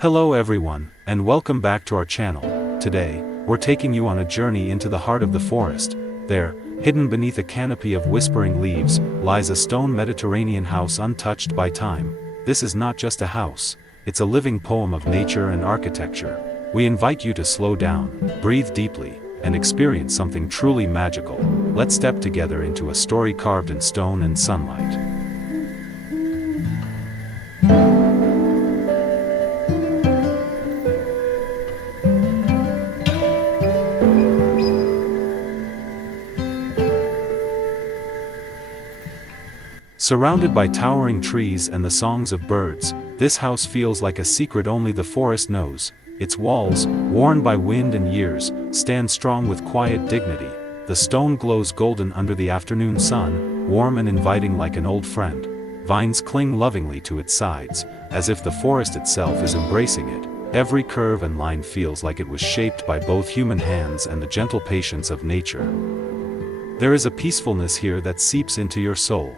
Hello everyone, and welcome back to our channel. Today, we're taking you on a journey into the heart of the forest. There, hidden beneath a canopy of whispering leaves, lies a stone Mediterranean house untouched by time. This is not just a house, it's a living poem of nature and architecture. We invite you to slow down, breathe deeply, and experience something truly magical. Let's step together into a story carved in stone and sunlight. Surrounded by towering trees and the songs of birds, this house feels like a secret only the forest knows. Its walls, worn by wind and years, stand strong with quiet dignity. The stone glows golden under the afternoon sun, warm and inviting like an old friend. Vines cling lovingly to its sides, as if the forest itself is embracing it. Every curve and line feels like it was shaped by both human hands and the gentle patience of nature. There is a peacefulness here that seeps into your soul.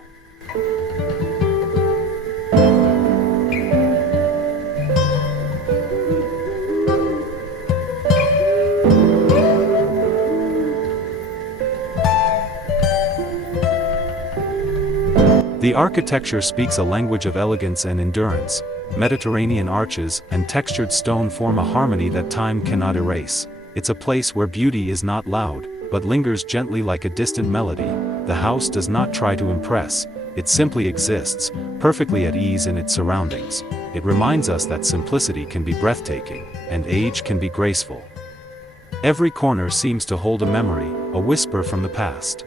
The architecture speaks a language of elegance and endurance. Mediterranean arches and textured stone form a harmony that time cannot erase. It's a place where beauty is not loud, but lingers gently like a distant melody. The house does not try to impress, it simply exists, perfectly at ease in its surroundings. It reminds us that simplicity can be breathtaking, and age can be graceful. Every corner seems to hold a memory, a whisper from the past.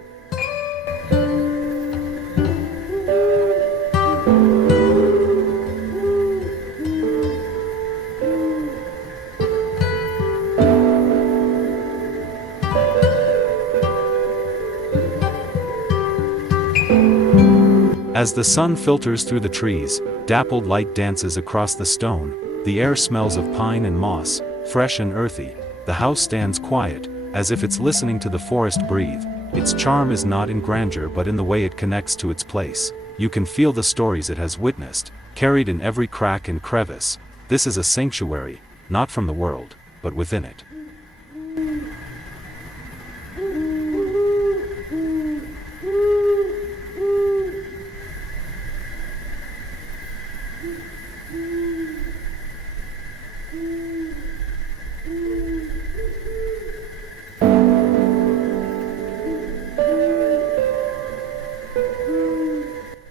As the sun filters through the trees, dappled light dances across the stone. The air smells of pine and moss, fresh and earthy. The house stands quiet, as if it's listening to the forest breathe. Its charm is not in grandeur but in the way it connects to its place. You can feel the stories it has witnessed, carried in every crack and crevice. This is a sanctuary, not from the world, but within it.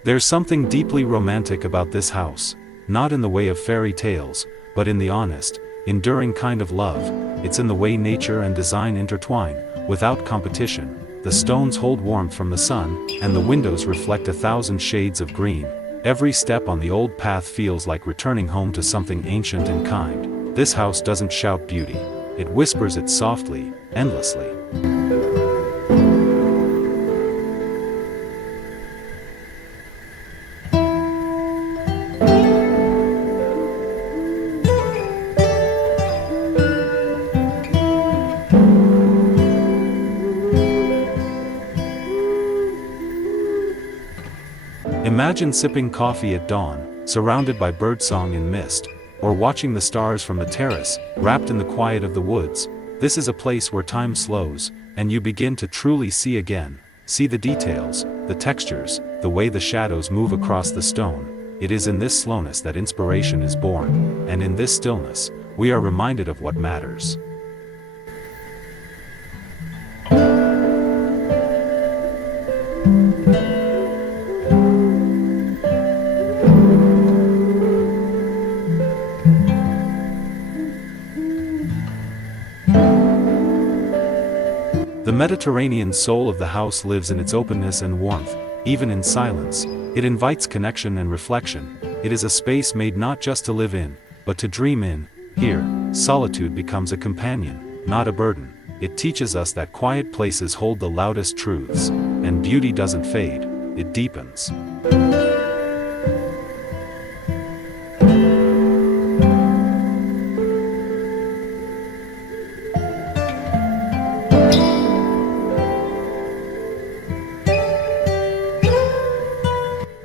There's something deeply romantic about this house, not in the way of fairy tales, but in the honest, enduring kind of love. It's in the way nature and design intertwine, without competition. The stones hold warmth from the sun, and the windows reflect 1,000 shades of green. Every step on the old path feels like returning home to something ancient and kind. This house doesn't shout beauty, it whispers it softly, endlessly. Imagine sipping coffee at dawn, surrounded by birdsong and mist, or watching the stars from the terrace, wrapped in the quiet of the woods. This is a place where time slows, and you begin to truly see again. See the details, the textures, the way the shadows move across the stone. It is in this slowness that inspiration is born, and in this stillness, we are reminded of what matters. The Mediterranean soul of the house lives in its openness and warmth, even in silence. It invites connection and reflection. It is a space made not just to live in, but to dream in. Here, solitude becomes a companion, not a burden. It teaches us that quiet places hold the loudest truths, and beauty doesn't fade, it deepens.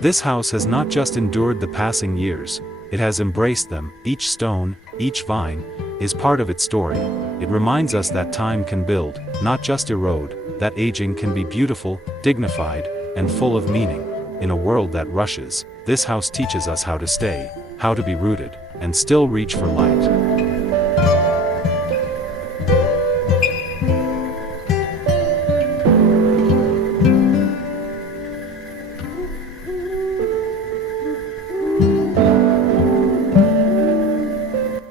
This house has not just endured the passing years, it has embraced them, each stone, each vine, is part of its story. It reminds us that time can build, not just erode, that aging can be beautiful, dignified, and full of meaning. In a world that rushes, this house teaches us how to stay, how to be rooted, and still reach for light.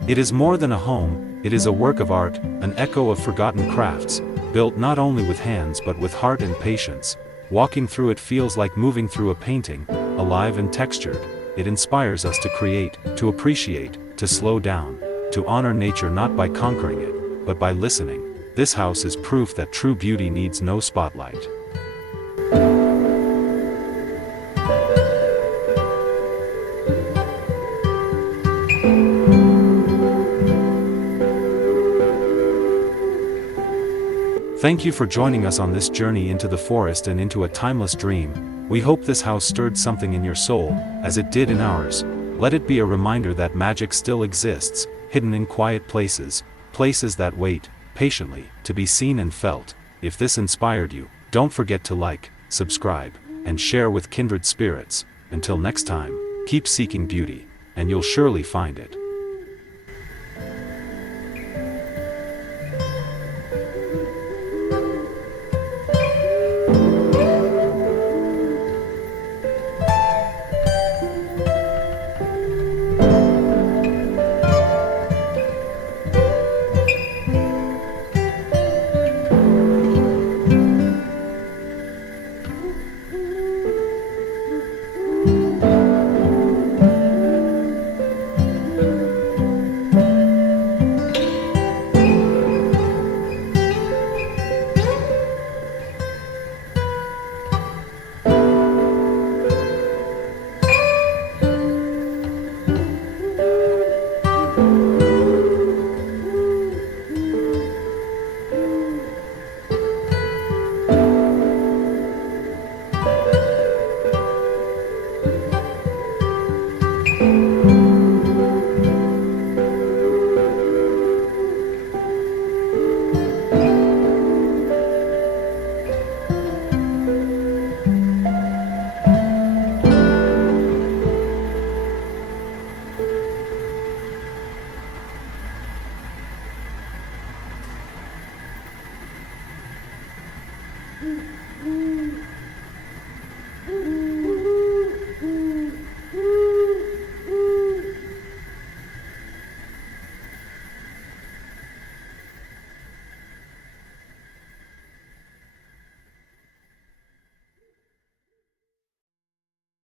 It is more than a home, it is a work of art, an echo of forgotten crafts, built not only with hands but with heart and patience. Walking through it feels like moving through a painting, alive and textured. It inspires us to create, to appreciate, to slow down, to honor nature not by conquering it, but by listening. This house is proof that true beauty needs no spotlight. Thank you for joining us on this journey into the forest and into a timeless dream. We hope this house stirred something in your soul, as it did in ours. Let it be a reminder that magic still exists, hidden in quiet places, places that wait, patiently, to be seen and felt. If this inspired you, don't forget to like, subscribe, and share with kindred spirits. Until next time, keep seeking beauty, and you'll surely find it.